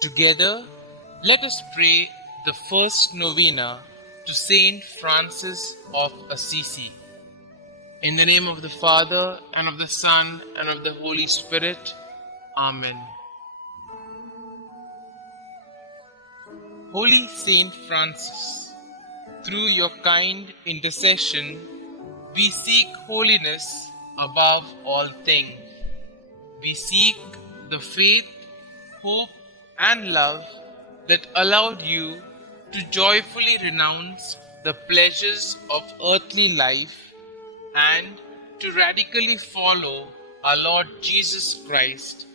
Together, let us pray the first novena to St Francis of Assisi. In the name of the Father, and of the Son, and of the Holy Spirit. Amen. Holy Saint Francis, through your kind intercession, we seek holiness above all things. We seek the faith, hope, and love that allowed you to joyfully renounce the pleasures of earthly life and to radically follow our Lord Jesus Christ.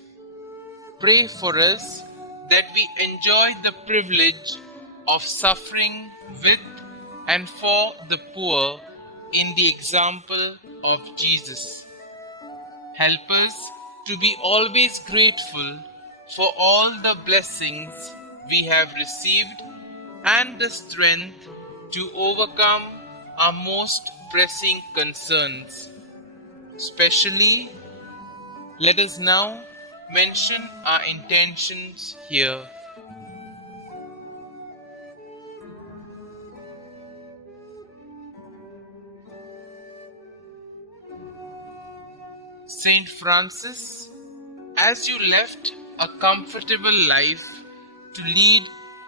Pray for us that we enjoy the privilege of suffering with and for the poor in the example of Jesus. Help us to be always grateful for all the blessings we have received and the strength to overcome our most pressing concerns. Especially, let us now mention our intentions here. Saint Francis, as you left a comfortable life to lead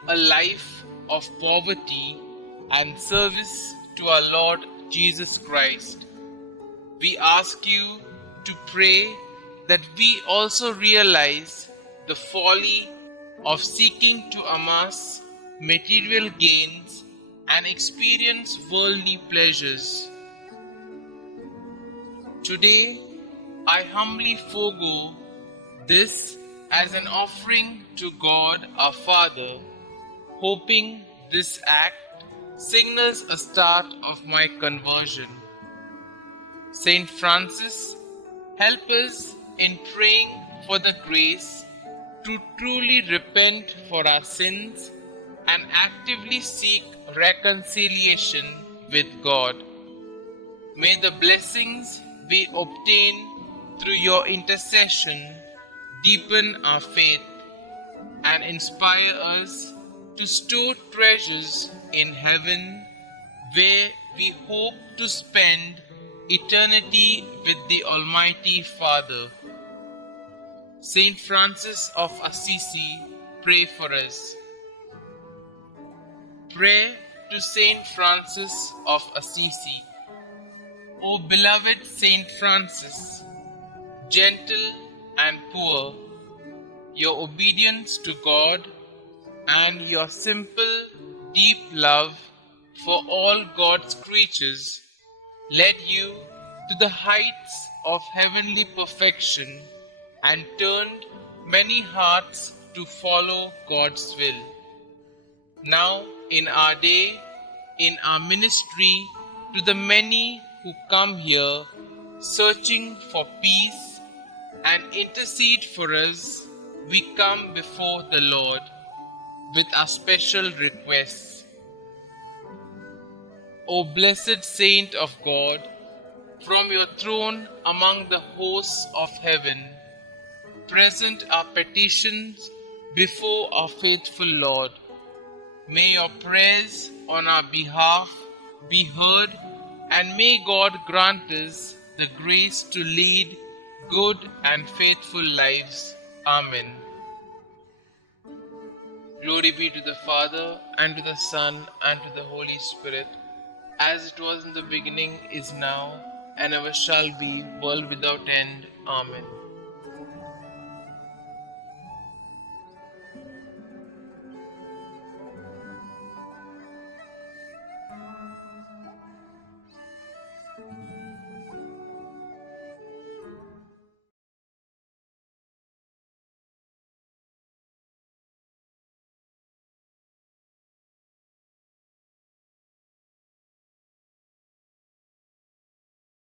a life of poverty and service to our Lord Jesus Christ, we ask you to pray that we also realize the folly of seeking to amass material gains and experience worldly pleasures. Today, I humbly forego this as an offering to God our Father, hoping this act signals a start of my conversion. Saint Francis, help us in praying for the grace to truly repent for our sins and actively seek reconciliation with God. May the blessings we obtain through your intercession deepen our faith and inspire us to store treasures in heaven, where we hope to spend eternity with the Almighty Father. St Francis of Assisi, pray for us. Pray to St Francis of Assisi. O beloved St Francis, gentle and poor, your obedience to God and your simple, deep love for all God's creatures led you to the heights of heavenly perfection and turned many hearts to follow God's will. Now, in our day, in our ministry, to the many who come here searching for peace and intercede for us, we come before the Lord with our special requests. O blessed Saint of God, from your throne among the hosts of heaven, present our petitions before our faithful Lord. May your prayers on our behalf be heard, and may God grant us the grace to lead good and faithful lives. Amen. Glory be to the Father, and to the Son, and to the Holy Spirit, as it was in the beginning, is now, and ever shall be, world without end. Amen.